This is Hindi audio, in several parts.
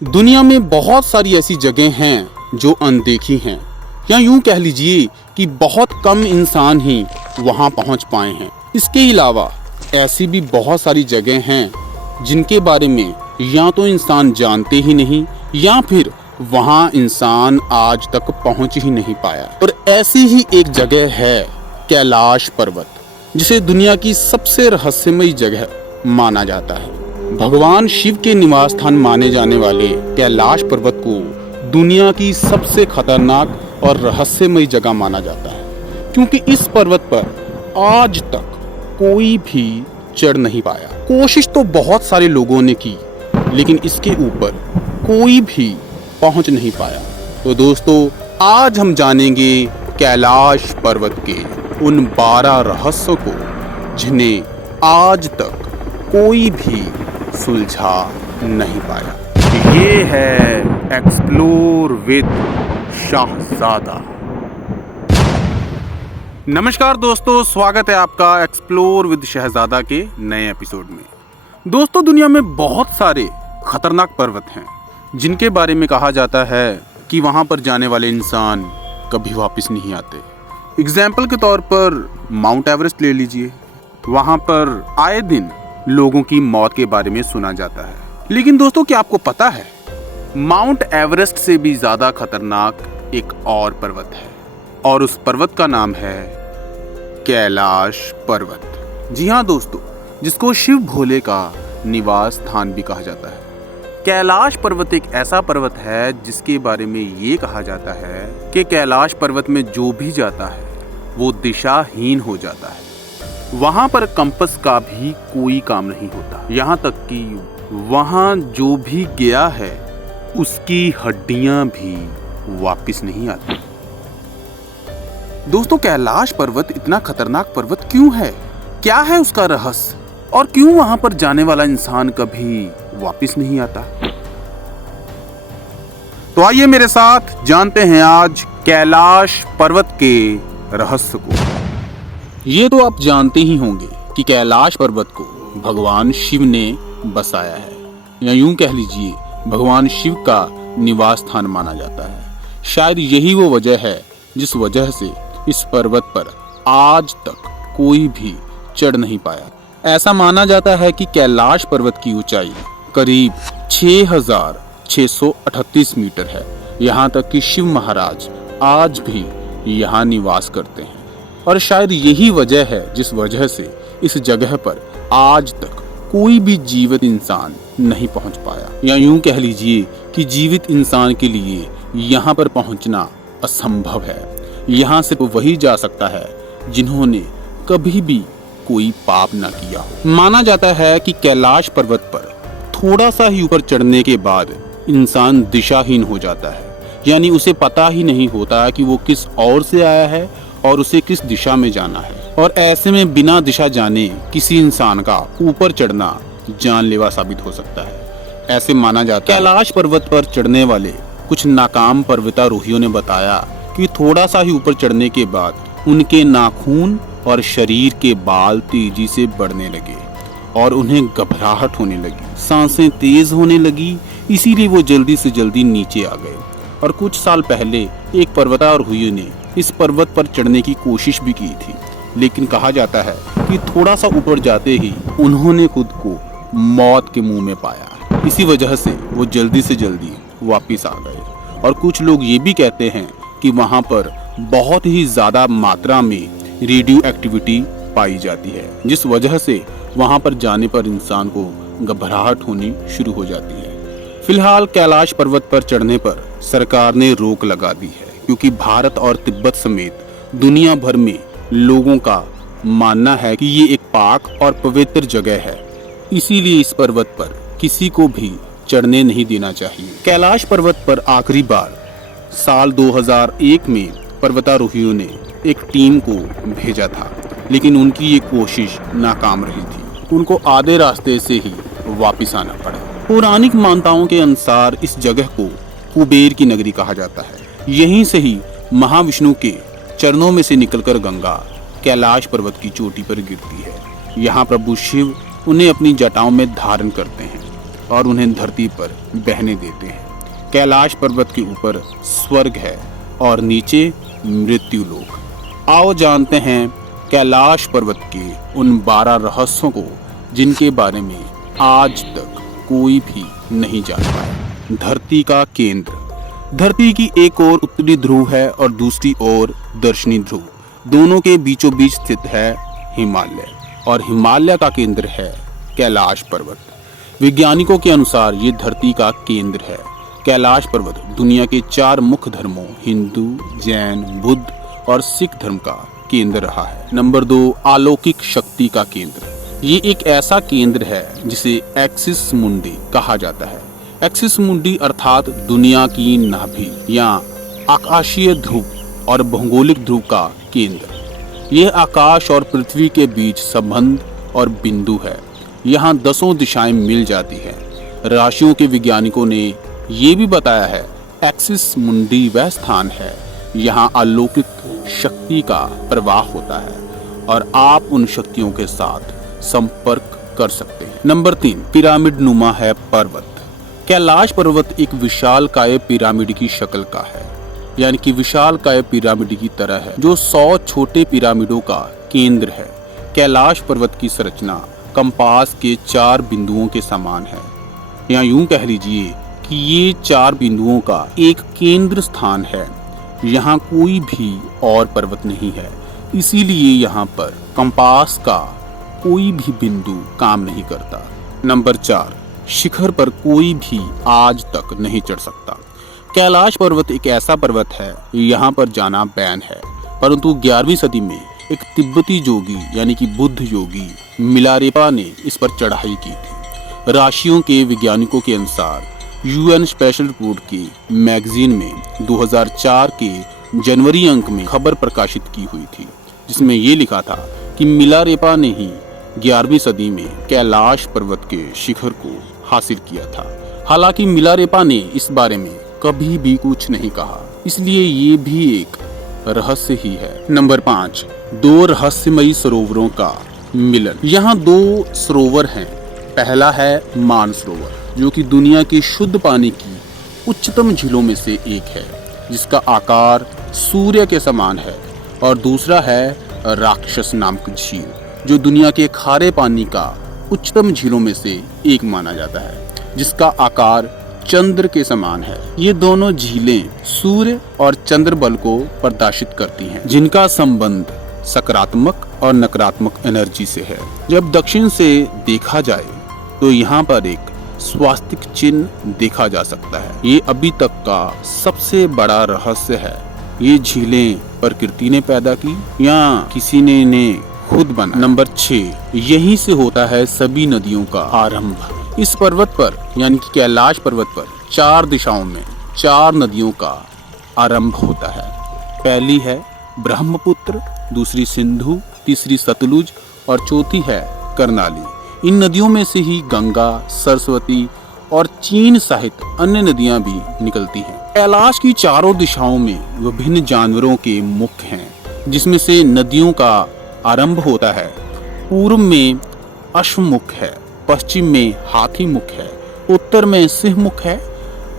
दुनिया में बहुत सारी ऐसी जगह हैं जो अनदेखी हैं, या यूं कह लीजिए कि बहुत कम इंसान ही वहां पहुंच पाए हैं। इसके अलावा ऐसी भी बहुत सारी जगह हैं जिनके बारे में या तो इंसान जानते ही नहीं या फिर वहां इंसान आज तक पहुंच ही नहीं पाया। और ऐसी ही एक जगह है कैलाश पर्वत, जिसे दुनिया की सबसे रहस्यमयी जगह माना जाता है। भगवान शिव के निवास स्थान माने जाने वाले कैलाश पर्वत को दुनिया की सबसे खतरनाक और रहस्यमयी जगह माना जाता है, क्योंकि इस पर्वत पर आज तक कोई भी चढ़ नहीं पाया। कोशिश तो बहुत सारे लोगों ने की, लेकिन इसके ऊपर कोई भी पहुंच नहीं पाया। तो दोस्तों, आज हम जानेंगे कैलाश पर्वत के उन 12 रहस्यों को जिन्हें आज तक कोई भी सुलझा नहीं पाया। ये है एक्सप्लोर विद शाहजादा। नमस्कार दोस्तों, स्वागत है आपका एक्सप्लोर विद शहजादा के नए एपिसोड में। दोस्तों, दुनिया में बहुत सारे खतरनाक पर्वत हैं जिनके बारे में कहा जाता है कि वहां पर जाने वाले इंसान कभी वापस नहीं आते। एग्जाम्पल के तौर पर माउंट एवरेस्ट ले लीजिए। वहां पर आए दिन लोगों की मौत के बारे में सुना जाता है। लेकिन दोस्तों, क्या आपको पता है माउंट एवरेस्ट से भी ज्यादा खतरनाक एक और पर्वत है, और उस पर्वत का नाम है कैलाश पर्वत। जी हाँ दोस्तों, जिसको शिव भोले का निवास स्थान भी कहा जाता है। कैलाश पर्वत एक ऐसा पर्वत है जिसके बारे में ये कहा जाता है कि कैलाश पर्वत में जो भी जाता है वो दिशाहीन हो जाता है। वहां पर कंपास का भी कोई काम नहीं होता, यहाँ तक कि वहां जो भी गया है उसकी हड्डियां भी वापस नहीं आती। दोस्तों, कैलाश पर्वत इतना खतरनाक पर्वत क्यों है? क्या है उसका रहस्य, और क्यों वहां पर जाने वाला इंसान कभी वापस नहीं आता? तो आइए मेरे साथ जानते हैं आज कैलाश पर्वत के रहस्य को। ये तो आप जानते ही होंगे कि कैलाश पर्वत को भगवान शिव ने बसाया है, या यूं कह लीजिए भगवान शिव का निवास स्थान माना जाता है। शायद यही वो वजह है जिस वजह से इस पर्वत पर आज तक कोई भी चढ़ नहीं पाया। ऐसा माना जाता है कि कैलाश पर्वत की ऊंचाई करीब 6,638 मीटर है। यहाँ तक कि शिव महाराज आज भी यहाँ निवास करते हैं, और शायद यही वजह है जिस वजह से इस जगह पर आज तक कोई भी जीवित इंसान नहीं पहुंच पाया। या यूं कह लीजिए कि जीवित इंसान के लिए यहाँ पर पहुंचना असंभव है। यहाँ सिर्फ वही जा सकता है जिन्होंने कभी भी कोई पाप ना किया हो। माना जाता है कि कैलाश पर्वत पर थोड़ा सा ही ऊपर चढ़ने के बाद इंसान दिशाहीन हो जाता है, यानी उसे पता ही नहीं होता कि वो किस ओर से आया है और उसे किस दिशा में जाना है। और ऐसे में बिना दिशा जाने किसी इंसान का ऊपर चढ़ना जानलेवा साबित हो सकता है, ऐसे माना जाता है। कैलाश पर्वत पर चढ़ने वाले कुछ नाकाम पर्वतारोहियों ने बताया कि थोड़ा सा ही ऊपर चढ़ने के बाद उनके नाखून और शरीर के बाल तेजी से बढ़ने लगे और उन्हें घबराहट होने लगी, सांसें तेज होने लगी। इसीलिए वो जल्दी से जल्दी नीचे आ गए। और कुछ साल पहले एक पर्वतारोही ने इस पर्वत पर चढ़ने की कोशिश भी की थी, लेकिन कहा जाता है कि थोड़ा सा ऊपर जाते ही उन्होंने खुद को मौत के मुंह में पाया। इसी वजह से वो जल्दी से जल्दी वापस आ गए। और कुछ लोग ये भी कहते हैं कि वहां पर बहुत ही ज्यादा मात्रा में रेडियो एक्टिविटी पाई जाती है, जिस वजह से वहां पर जाने पर इंसान को घबराहट होनी शुरू हो जाती है। फिलहाल कैलाश पर्वत पर चढ़ने पर सरकार ने रोक लगा दी है, क्योंकि भारत और तिब्बत समेत दुनिया भर में लोगों का मानना है कि ये एक पाक और पवित्र जगह है। इसीलिए इस पर्वत पर किसी को भी चढ़ने नहीं देना चाहिए। कैलाश पर्वत पर आखिरी बार साल 2001 में पर्वतारोहियों ने एक टीम को भेजा था, लेकिन उनकी ये कोशिश नाकाम रही थी। उनको आधे रास्ते से ही वापस आना पड़ा। पौराणिक मान्यताओं के अनुसार इस जगह को कुबेर की नगरी कहा जाता है। यहीं से ही महाविष्णु के चरणों में से निकलकर गंगा कैलाश पर्वत की चोटी पर गिरती है। यहाँ प्रभु शिव उन्हें अपनी जटाओं में धारण करते हैं। और उन्हें धरती पर बहने देते हैं। कैलाश पर्वत के ऊपर स्वर्ग है और नीचे मृत्यु लोक। आओ जानते हैं कैलाश पर्वत के उन 12 रहस्यों को जिनके बारे में आज तक कोई भी नहीं जान पाया। धरती का केंद्र। धरती की एक ओर उत्तरी ध्रुव है और दूसरी ओर दक्षिणी ध्रुव। दोनों के बीचों बीच स्थित है हिमालय और हिमालय का केंद्र है कैलाश पर्वत। वैज्ञानिकों के अनुसार ये धरती का केंद्र है। कैलाश पर्वत दुनिया के 4 मुख्य धर्मों हिंदू, जैन, बुद्ध और सिख धर्म का केंद्र रहा है। नंबर 2, अलौकिक शक्ति का केंद्र। ये एक ऐसा केंद्र है जिसे एक्सिस मुंडी कहा जाता है। एक्सिस मुंडी अर्थात दुनिया की नाभि या आकाशीय ध्रुव और भौगोलिक ध्रुव का केंद्र। यह आकाश और पृथ्वी के बीच संबंध और बिंदु है। यहाँ 10 दिशाएं मिल जाती हैं। राशियों के वैज्ञानिकों ने ये भी बताया है एक्सिस मुंडी वह स्थान है यहाँ अलौकिक शक्ति का प्रवाह होता है और आप उन शक्तियों के साथ संपर्क कर सकते हैं। नंबर 3, पिरामिड नुमा है पर्वत। कैलाश पर्वत एक विशालकाय पिरामिड की शक्ल का है, यानी कि विशालकाय पिरामिड की तरह है जो 100 छोटे पिरामिडों का केंद्र है। कैलाश पर्वत की संरचना कंपास के 4 बिंदुओं के समान है, या यूं कह लीजिए कि ये 4 बिंदुओं का एक केंद्र स्थान है। यहाँ कोई भी और पर्वत नहीं है, इसीलिए यहाँ पर कंपास का कोई भी बिंदु काम नहीं करता। नंबर 4, शिखर पर कोई भी आज तक नहीं चढ़ सकता। कैलाश पर्वत एक ऐसा पर्वत है यहाँ पर जाना बैन है, परंतु 11वीं सदी में एक तिब्बती योगी यानी कि बुद्ध योगी मिलारेपा ने इस पर चढ़ाई की थी। राशियों के वैज्ञानिकों के अनुसार यूएन स्पेशल रिपोर्ट की मैगजीन में 2004 के जनवरी अंक में खबर प्रकाशित की हुई थी, जिसमें ये लिखा था कि मिलारेपा ने ही 11वीं सदी में कैलाश पर्वत के शिखर को हासिल किया था। हालांकि मिलारेपा ने इस बारे में कभी भी कुछ नहीं कहा, इसलिए ये भी एक रहस्य ही है। नंबर 5, 2 रहस्यमयी सरोवरों का मिलन। यहाँ 2 सरोवर हैं। पहला है मानसरोवर, जो कि दुनिया की शुद्ध पानी की उच्चतम झीलों में से एक है, जिसका आकार सूर्य के समान है। और दूसरा है राक्षस नामक झील, जो दुनिया के खारे पानी का उच्चतम झीलों में से एक माना जाता है, जिसका आकार चंद्र के समान है। ये दोनों झीलें सूर्य और चंद्र बल को प्रदर्शित करती हैं, जिनका संबंध सकारात्मक और नकारात्मक एनर्जी से है। जब दक्षिण से देखा जाए तो यहाँ पर एक स्वास्तिक चिन्ह देखा जा सकता है। ये अभी तक का सबसे बड़ा रहस्य है। ये झीलें प्रकृति ने पैदा की या किसी ने इन्हें खुद बना। नंबर 6, यहीं से होता है सभी नदियों का आरंभ। इस पर्वत पर यानी कि कैलाश पर्वत पर 4 दिशाओं में 4 नदियों का आरंभ होता है। पहली है ब्रह्मपुत्र, दूसरी सिंधु, तीसरी सतलुज और चौथी है करनाली। इन नदियों में से ही गंगा, सरस्वती और चीन सहित अन्य नदियां भी निकलती हैं। कैलाश की चारों दिशाओं में विभिन्न जानवरों के मुख हैं, जिसमें से नदियों का आरंभ होता है। पूर्व में अश्वमुख है, पश्चिम में हाथी मुख है, उत्तर में सिंह मुख है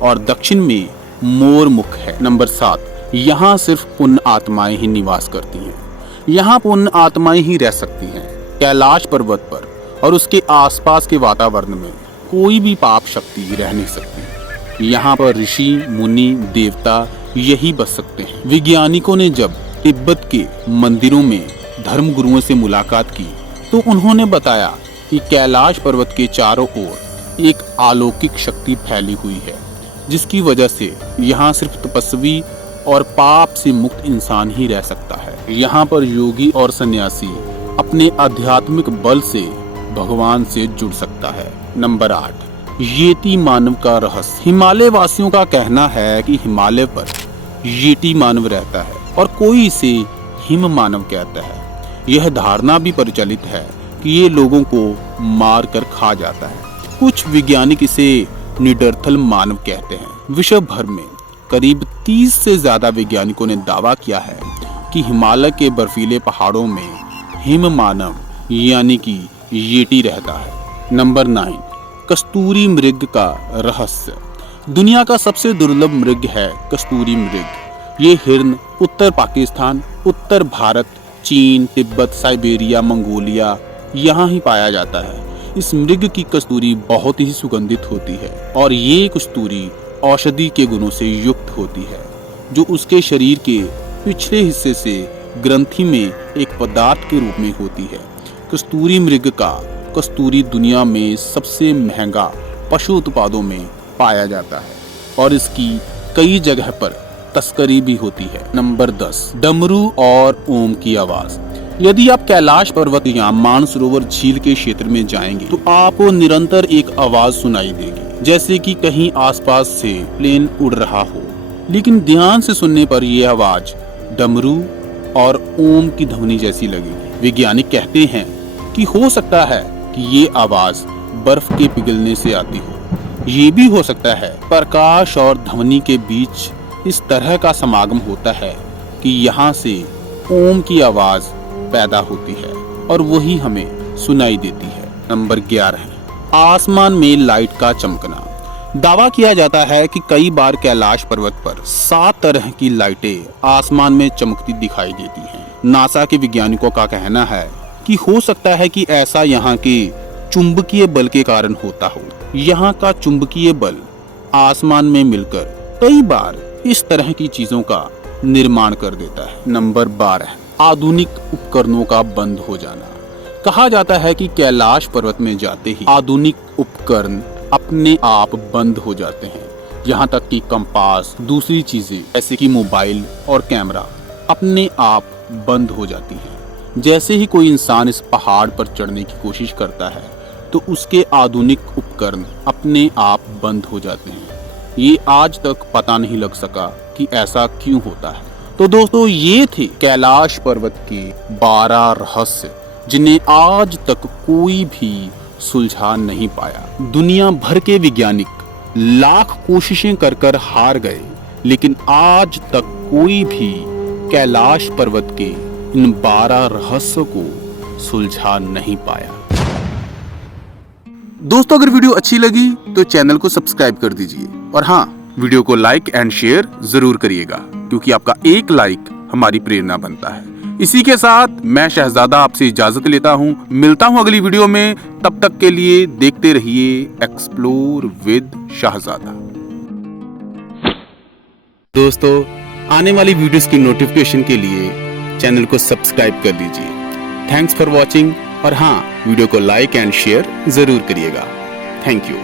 और दक्षिण में मोर मुख है। नंबर 7, यहाँ सिर्फ पुण्य आत्माएं ही निवास करती हैं। यहाँ पुण्य आत्माएं ही रह सकती हैं। कैलाश पर्वत पर और उसके आसपास के वातावरण में कोई भी पाप शक्ति रह नहीं सकती। यहाँ पर ऋषि, मुनि, देवता यही बस सकते हैं। वैज्ञानिकों ने जब तिब्बत के मंदिरों में धर्म गुरुओं से मुलाकात की तो उन्होंने बताया कि कैलाश पर्वत के चारों ओर एक अलौकिक शक्ति फैली हुई है, जिसकी वजह से यहाँ सिर्फ तपस्वी और पाप से मुक्त इंसान ही रह सकता है। यहाँ पर योगी और सन्यासी अपने आध्यात्मिक बल से भगवान से जुड़ सकता है। नंबर 8, येती मानव का रहस्य। हिमालय वासियों का कहना है कि हिमालय पर येती मानव रहता है और कोई इसे हिम मानव कहता है। यह धारणा भी प्रचलित है कि ये लोगों को मार कर खा जाता है। कुछ वैज्ञानिक इसे निडरथल मानव कहते हैं। विश्व भर में करीब 30 से ज्यादा वैज्ञानिकों ने दावा किया है कि हिमालय के बर्फीले पहाड़ों में हिम मानव यानी कि येटी रहता है। नंबर 9, कस्तूरी मृग का रहस्य। दुनिया का सबसे दुर्लभ मृग है कस्तूरी मृग। ये हिरन उत्तर पाकिस्तान, उत्तर भारत, चीन, तिब्बत, साइबेरिया, मंगोलिया यहाँ ही पाया जाता है। इस मृग की कस्तूरी बहुत ही सुगंधित होती है और ये कस्तूरी औषधि के गुणों से युक्त होती है, जो उसके शरीर के पिछले हिस्से से ग्रंथि में एक पदार्थ के रूप में होती है। कस्तूरी मृग का कस्तूरी दुनिया में सबसे महंगा पशु उत्पादों में पाया जाता है और इसकी कई जगह पर तस्करी भी होती है। नंबर 10, डमरू और ओम की आवाज। यदि आप कैलाश पर्वत या मानसरोवर झील के क्षेत्र में जाएंगे तो आपको निरंतर एक आवाज सुनाई देगी, जैसे कि कहीं आसपास से प्लेन उड़ रहा हो। लेकिन ध्यान से सुनने पर यह आवाज डमरू और ओम की ध्वनि जैसी लगेगी। वैज्ञानिक कहते हैं कि हो सकता है कि ये आवाज बर्फ के पिघलने से आती हो। ये भी हो सकता है प्रकाश और ध्वनि के बीच इस तरह का समागम होता है कि यहाँ से ओम की आवाज पैदा होती है और वही हमें सुनाई देती है। नंबर 11, आसमान में लाइट का चमकना। दावा किया जाता है कि कई बार कैलाश पर्वत पर 7 तरह की लाइटें आसमान में चमकती दिखाई देती हैं। नासा के वैज्ञानिकों का कहना है कि हो सकता है कि ऐसा यहाँ के चुंबकीय बल के कारण होता हो। यहाँ का चुंबकीय बल आसमान में मिलकर कई बार इस तरह की चीजों का निर्माण कर देता है। नंबर 12, आधुनिक उपकरणों का बंद हो जाना। कहा जाता है कि कैलाश पर्वत में जाते ही आधुनिक उपकरण अपने आप बंद हो जाते हैं। यहाँ तक कि कंपास, दूसरी चीजें जैसे कि मोबाइल और कैमरा अपने आप बंद हो जाती हैं। जैसे ही कोई इंसान इस पहाड़ पर चढ़ने की कोशिश करता है तो उसके आधुनिक उपकरण अपने आप बंद हो जाते हैं। ये आज तक पता नहीं लग सका कि ऐसा क्यों होता है। तो दोस्तों, ये थे कैलाश पर्वत के 12 रहस्य, जिन्हें आज तक कोई भी सुलझा नहीं पाया। दुनिया भर के वैज्ञानिक लाख कोशिशें कर हार गए, लेकिन आज तक कोई भी कैलाश पर्वत के इन 12 रहस्यों को सुलझा नहीं पाया। दोस्तों, अगर वीडियो अच्छी लगी तो चैनल को सब्सक्राइब कर दीजिए और हाँ, वीडियो को लाइक एंड शेयर जरूर करिएगा, क्योंकि आपका एक लाइक हमारी प्रेरणा बनता है। इसी के साथ मैं शहजादा आपसे इजाजत लेता हूँ। मिलता हूँ अगली वीडियो में। तब तक के लिए देखते रहिए एक्सप्लोर विद शाहजादा। दोस्तों, आने वाली वीडियोस की नोटिफिकेशन के लिए चैनल को सब्सक्राइब कर लीजिए। थैंक्स फॉर वॉचिंग और हाँ, वीडियो को लाइक एंड शेयर जरूर करिएगा। Thank you.